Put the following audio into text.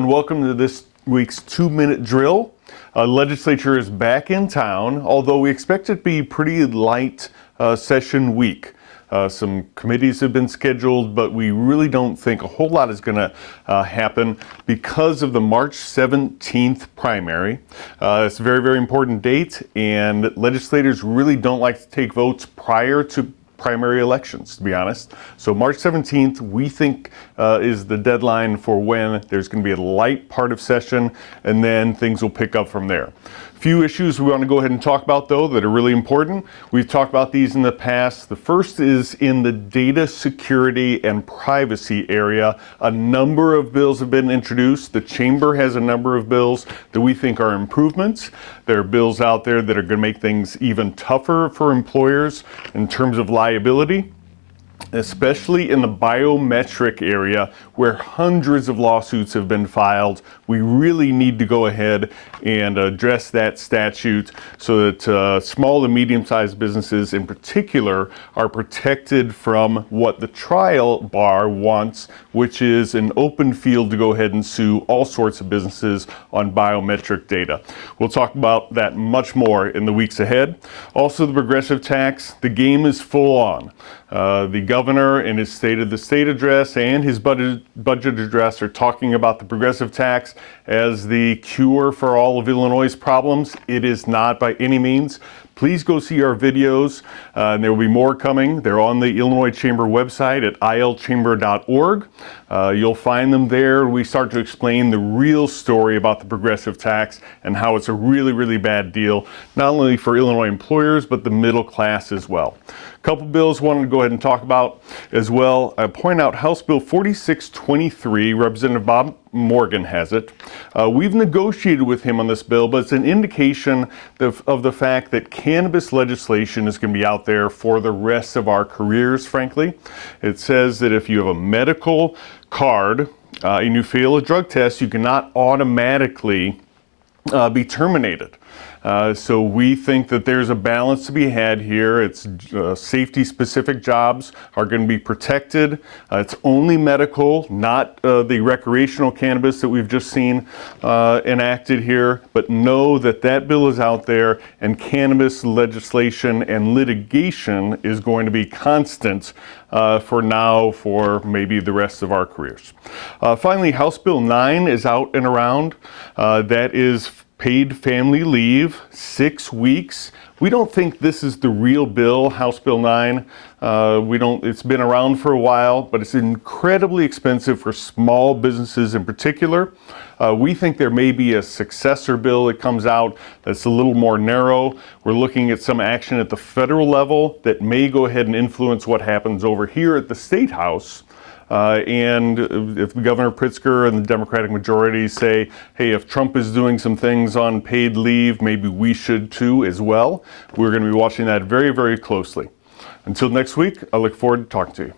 and welcome to this week's 2-minute drill. Legislature is back in town, although we expect it to be pretty light session week. Some committees have been scheduled, but we really don't think a whole lot is going to happen because of the March 17th primary. It's a very, very important date, and legislators really don't like to take votes prior to primary elections, to be honest. So March 17th, we think is the deadline for when there's going to be a light part of session, and then things will pick up from there. Few issues we want to go ahead and talk about, though, that are really important. We've talked about these in the past. The first is in the data security and privacy area. A number of bills have been introduced. The chamber has a number of bills that we think are improvements. There are bills out there that are going to make things even tougher for employers in terms of liability, especially in the biometric area where hundreds of lawsuits have been filed. We really need to go ahead and address that statute so that small and medium-sized businesses in particular are protected from what the trial bar wants, which is an open field to go ahead and sue all sorts of businesses on biometric data. We'll talk about that much more in the weeks ahead. Also, the progressive tax, the game is full on. The governor in his State of the State address and his budget address are talking about the progressive tax as the cure for all of Illinois' problems. It is not by any means. Please go see our videos, and there will be more coming. They're on the Illinois Chamber website at ilchamber.org. You'll find them there. We start to explain the real story about the progressive tax and how it's a really, really bad deal, not only for Illinois employers, but the middle class as well. A couple bills I wanted to go ahead and talk about as well. I point out House Bill 4623, Representative Bob Morgan has it. We've negotiated with him on this bill, but it's an indication of the fact that cannabis legislation is going to be out there for the rest of our careers, frankly. It says that if you have a medical card and you fail a drug test, you cannot automatically be terminated. So we think that there's a balance to be had here. It's safety-specific jobs are going to be protected. It's only medical, not the recreational cannabis that we've just seen enacted here. But know that that bill is out there, and cannabis legislation and litigation is going to be constant for now, for maybe the rest of our careers. Finally, House Bill 9 is out and around. That is paid family leave, 6 weeks. We don't think this is the real bill, House Bill 9. It's been around for a while, but it's incredibly expensive for small businesses in particular. We think there may be a successor bill that comes out that's a little more narrow. We're looking at some action at the federal level that may go ahead and influence what happens over here at the State House. And if Governor Pritzker and the Democratic majority say, hey, if Trump is doing some things on paid leave, maybe we should too as well. We're going to be watching that very, very closely. Until next week, I look forward to talking to you.